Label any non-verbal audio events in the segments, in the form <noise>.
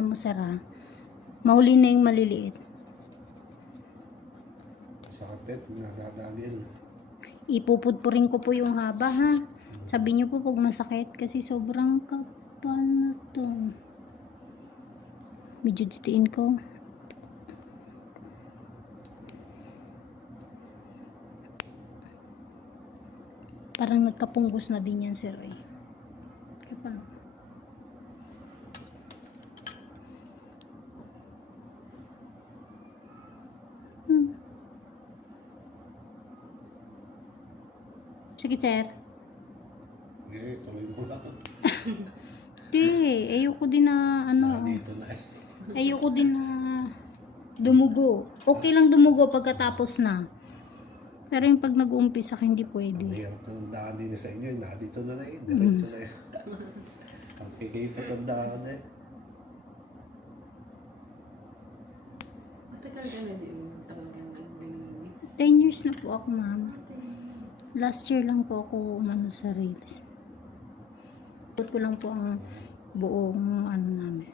malaki mo, sir, ha? Mahuli na yung maliliit. Sa kapit, nadadali yun. Ipupudpurin ko po yung haba, ha? Sabi niyo po pag masakit kasi sobrang kapal na to. Medyo ditiin ko. Parang nagkapunggos na din yan, sir, eh. Kapal. Hmm. Sige, sir. Okay, tuloy mo lang. Di, ayoko din na ano. Dito na eh. Ayoko din na dumugo. Okay lang dumugo pagkatapos na. Pero yung pag nag-uumpisa ka, hindi Ang pwede. hirap ng daan din sa inyo, nadito na na eh. Diretso na eh. Ang pigay-pat ang daan eh. Matagal ka na din mo talagang naglilinis. 10 years na po ako, ma'am. Last year lang po ako umano sa Reels. Ikot ko lang po ang buong ano namin.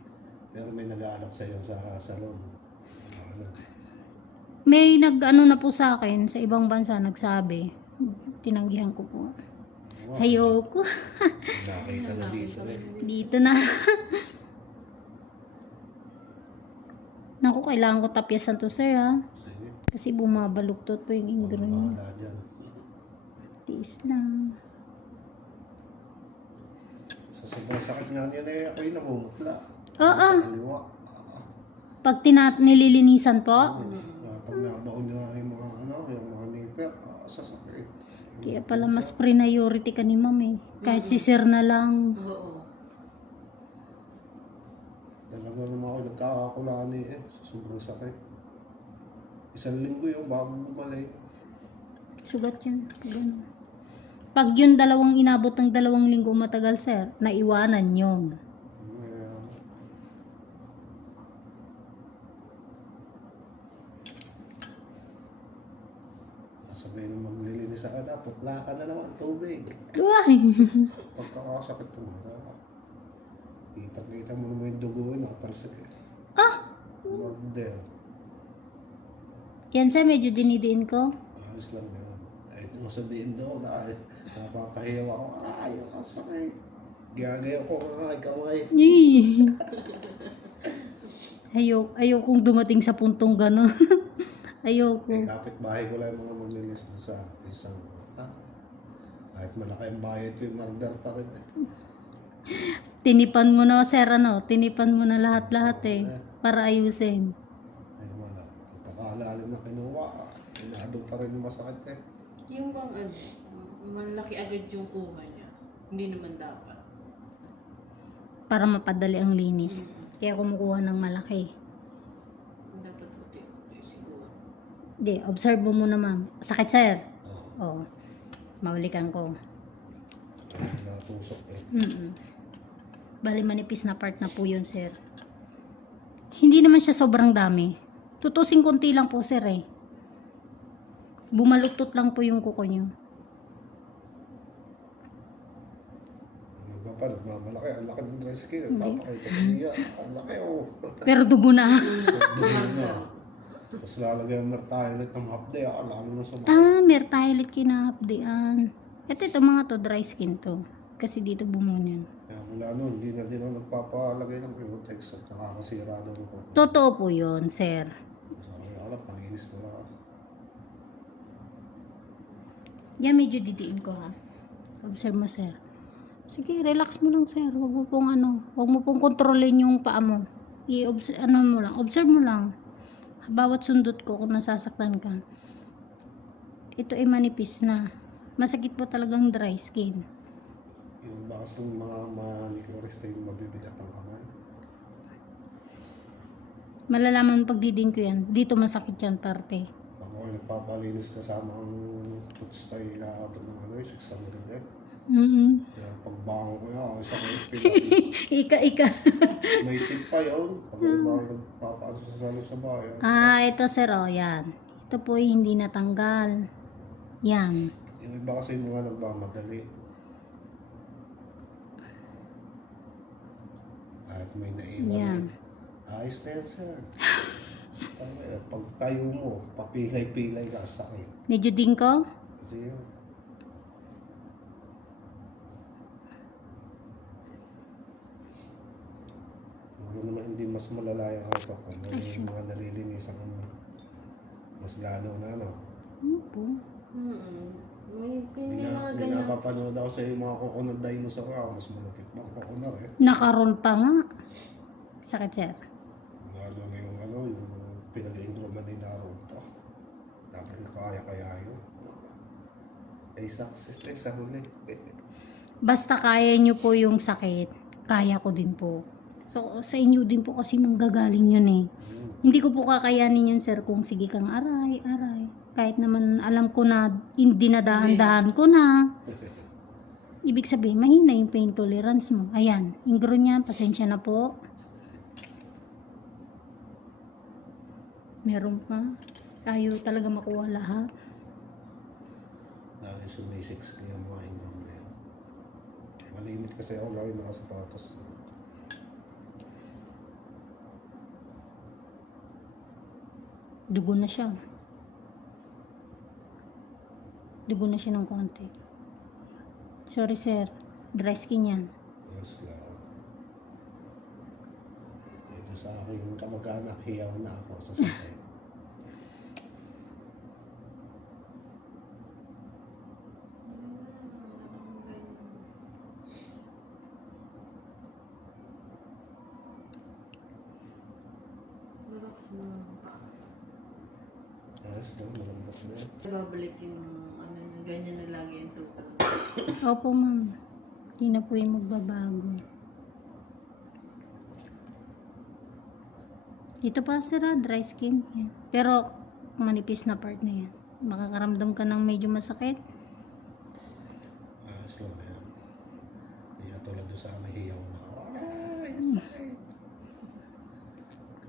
Pero may nag-aalok sa'yo sa salon. May nag-ano na po sa akin sa ibang bansa nagsabi. Tinanggihan ko po. Wow, Ayoko. Nakita na dito eh. Dito na. Naku, kailangan ko tapyasan to, sir, ha? Sige, Kasi bumabaluktot po yung ingro niya. Tiis lang. Sa sobrang sakit nga niya na eh, ako'y namumutla. Oo. Sa kaliwa. Pag tina- nililinisan po, Ah, Pag nabaon niya yung mga ano, yung mga nipper, ah, sasakit. kaya pala mas priority ka ni ma'am eh. Kahit si sir na lang. Oo. Talaga naman ako nagkakakulani eh. Sobrang sakit. Isang linggo yung bago bumalik. Sugat yun. Ganun. Pag yun dalawang inabot ng dalawang linggo matagal, sir, naiwanan yun. Kaya, sabihin mo maglilinis ka na, putla ka na naman tubig. Uy! <laughs> Pagkakasakit mo na. Kita-kita mo naman yung dugo yun, nakatalsik eh. Ah! Murder. Yan, sir, medyo dinidiin ko. Ayos lang yun. Ay, ito sa diin daw, na, napapahiyaw ako. Ay, ang sakit. Gagayaw ko nga ay kamay. Yee. <laughs> Ayok, ayokong dumating sa puntong gano'n. <laughs> Ayoko. Eh, kapit-bahay ko lang yung mga maglilis sa isang, ha? Kahit malaki ang bayad ko, yung murder pa rin eh. <laughs> Tinipan mo na, sir, ano? Tinipan mo na lahat-lahat eh. Para ayusin. Ay, wala. Pagkakalalim na kinuha, inado pa rin yung masakit eh. Yung bang ano, malaki agad yung kuha niya. Hindi naman dapat. Para mapadali ang linis. Kaya kumukuha ng malaki. Dapat puti-puti siguro. Hindi, observe mo muna, ma'am. Sakit, sir? Oo. Maulikan ko. natusok eh. Mm Bali, manipis na part na po yun, sir. Hindi naman siya sobrang dami. Tutusin konti lang po, sir, eh. Bumaluktot lang po yung kuko nyo. Ang iba pa, nagmamalaki. Ang laki ng dress skin. Hindi. Papakita ko niya. Ang laki oh. Pero dugo na. <laughs> Dulo na. Tapos lalagyan mo tayo ulit ng day. Ah, lalo na sa mga. ah, mertahilit kinahapdian. Ito, ito mga to, dry skin to. Kasi dito bumunin. Kaya mula noon, hindi na din ako nagpapalagay ng Protex at nakakasira daw ako. Totoo po yun, sir. Sabi ko lang, paninis na lang. Yan, medyo didiin ko ha. Observe mo, sir. Sige, relax mo lang, sir. Huwag mo pong ano, huwag mo pong kontrolin yung paa mo. I-observe, ano mo lang, observe mo lang. Bawat sundot ko kung nasasaktan ka. Ito ay manipis na. Masakit po talagang dry skin. Yung bakas ng mga manicurist yung mabibigat ang kamay. Malalaman pag didin ko yan. Dito masakit yan parte. Ako nagpapalinis kasama ang puts pa yung inaabot ng ano, yung 600 eh. Mm Kaya pagbangon ko yan, sa ko ika, ika. May tip pa yun. Pag ako nagpapasok sa salon sa bayan. ah, ito sir, oh, yan. Ito po hindi natanggal. Yan. Yung iba kasi mga nagmamadali. Kahit may naiwan Yan. eh. Ayos na yan, sir. <laughs> Pag tayo mo, papilay-pilay ka, sakit. Medyo dingko? Kasi yun. Naman hindi mas malala yung auto ko. May Ay, mga nalilinisan mas lalo na, ano. Opo. Mm-mm. May, may, Hindi mga na, ganyan. napapanood ako sa yung mga ng dinosaur ako. Mas malapit pa ang eh. Nakaroll pa nga. Sakit, sir. Lalo na yung ano, yung pinag-indroman ni Naruto. Dapat na kaya-kaya yun. Ay, success eh, sa huli. Basta kaya nyo po yung sakit, kaya ko din po. So, sa inyo din po kasi manggagaling yun eh. Hmm. Hindi ko po kakayanin yun, sir, kung sige kang aray, aray. Kahit naman alam ko na, hindi dinadahan-dahan ko na. <laughs> Ibig sabihin, mahina yung pain tolerance mo. Ayan, ingro niyan, pasensya na po. Meron pa. Tayo talaga makuha lahat. Lagi sumisiks ko yung mga indrom na yun. Malimit kasi ako lagi nakasapatos. Dugo na siya. Dugo na siya ng konti. Sorry, sir. Dry skin yan. Yes lang. Ito sa aking kamag-anak, hiyaw na ako sa sakit. Lang pa. Ayos lang, malambot na. Babalik yung ano, ganyan na lagi yung tukal. Opo, ma'am. Hindi na po yung magbabago. Ito pa, sir, ah, dry skin. Yan. Pero, manipis na part na yan. Makakaramdam ka ng medyo masakit. Ayos lang yan. Hindi ka tulad doon sa amin, hiyaw na ako. Ay,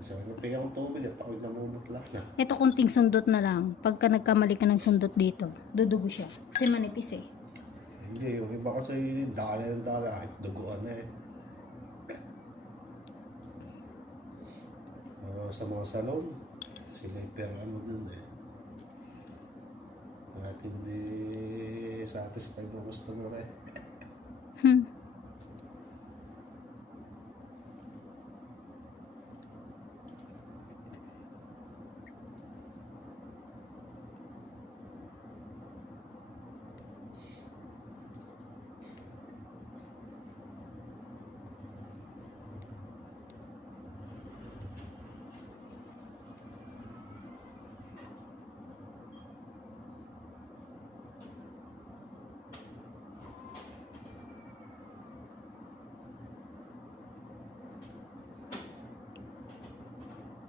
Kasi nagpigay akong tubig at ako'y namumutla na. Ito, kunting sundot na lang. Pagka nagkamali ka ng sundot dito, dudugo siya. Kasi manipis eh. Hindi, yung iba kasi dali ng dali, ay duguan na eh. Ah, sa mga salon, sila yung pero ano dun eh. Kahit hindi satisfied ang customer eh. Hmm.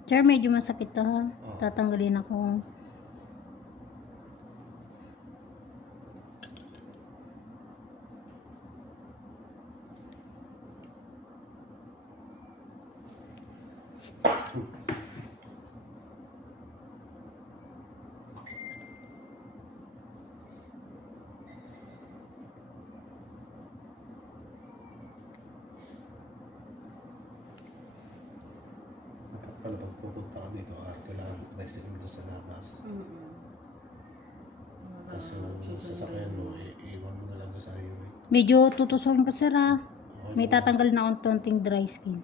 Sir, medyo masakit to ha. Tatanggalin ako. Dapat pala pag pupunta ka dito, ah, kailangan tricycle doon sa labas. Mm-mm. Tapos yung sasakyan mo, i- iwan mo na lang doon sa highway. Medyo tutusokin ko sir. Okay May tatanggal na akong tonting dry skin.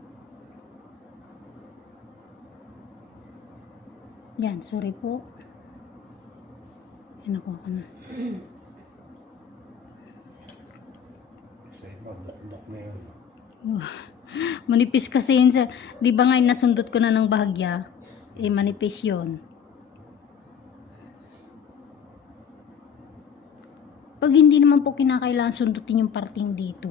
Yan, sorry po. Yan ako ka na. Sa iba, dok-dok na yun. <laughs> Manipis kasi yun sa, di ba nga nasundot ko na ng bahagya? Eh, manipis yun. Pag hindi naman po kinakailangan sundutin yung parting dito,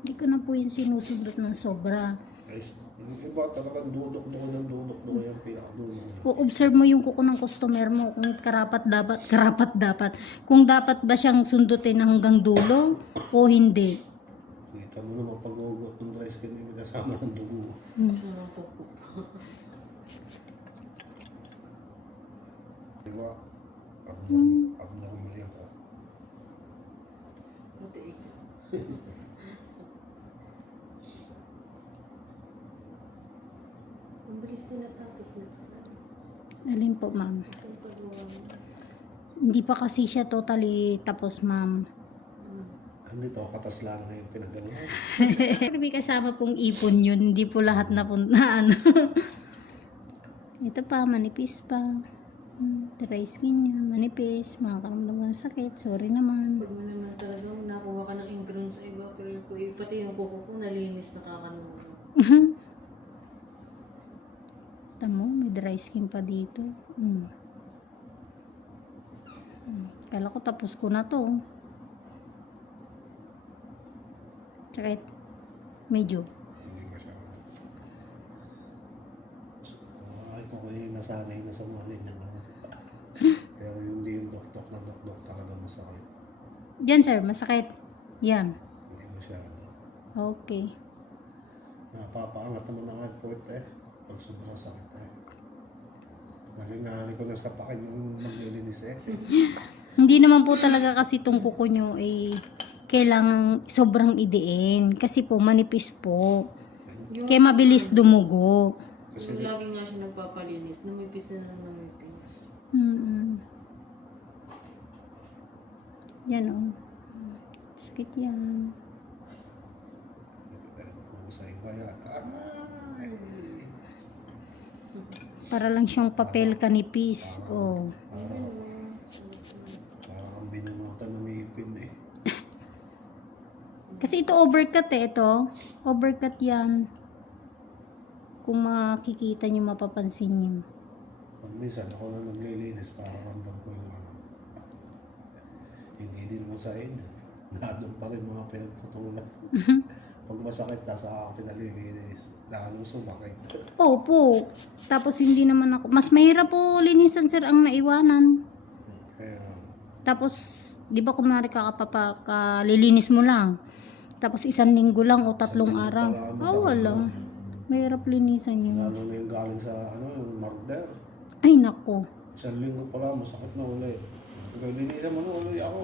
hindi ko na po yun sinusundot ng sobra. Yung iba talagang dudok-dok ng dudok-dok yung pinakadulong. O-observe mo yung kuko ng customer mo kung karapat dapat, <laughs> karapat dapat. Kung dapat ba siyang sundutin hanggang dulo o hindi. Kita mo naman pag-ugot ng dry kasama ng dugo. Hmm. Siya ng tuko. <laughs> Di ba? Hmm. Abnormal, abnormal yan po. Pati ikaw. Ang bilis din natapos na. Alin po, ma'am? Hindi pa kasi siya totally tapos, ma'am. Hmm. Andito, katas lang na yung pinagawa. <laughs> Pero may kasama pong ipon yun. Hindi po lahat na punta, ano. Ito pa, manipis pa. Hmm, dry skin niya, manipis, makakaramdam ka ng sakit. Sorry naman. Pag mo naman talagang nakuha ka ng ingredients sa iba, pero yung kuya, pati yung kuko ko nalinis nakakanuro. <laughs> Tamo, may dry skin pa dito. Hmm. Hmm, Kala ko tapos ko na to. Sakit. Medyo. Ay, ko kayo nasanay na sa mga ganyan. ano. Pero hindi yung doktok na doktok talaga masakit. Yan sir, masakit. Yan. Hindi masyado. Okay. Napapaangat naman ang effort eh. Pag sobrang sakit eh. Nalingali ko na sa pakin yung maglilinis eh. <laughs> Hindi naman po talaga kasi itong kuko nyo ay kailangan sobrang idiin. Kasi po, manipis po. Yung, Kaya mabilis dumugo. Kasi yung lagi nga siya nagpapalinis, namipis na ng namipis. Mm Yan o. Oh. Sakit yan. Para lang siyang papel kanipis. Oh. Parang, parang ang binunutan ng ngipin eh. Kasi ito overcut eh. Ito. Overcut yan. Kung makikita nyo, mapapansin nyo. Pag minsan ako na naglilinis para ramdam ko yung ano. Hindi din masahid. Nadong pa rin mga pinagputulan. <laughs> Pag masakit, nasa ako pinalilinis. Lalo sumakit. <laughs> Opo. Tapos hindi naman ako. Mas mahirap po linisan sir ang naiwanan. Kaya, Tapos, di ba kumari ka kapapa, kalilinis mo lang. Tapos isang linggo lang o tatlong Isang linggo araw. pala, Ah, masakit wala. Mahirap linisan yun. lalo na yung galing sa ano, yung murder. Ay, nako. Isang linggo pala, masakit na ulit. Kaya linisan mo na ulit ako.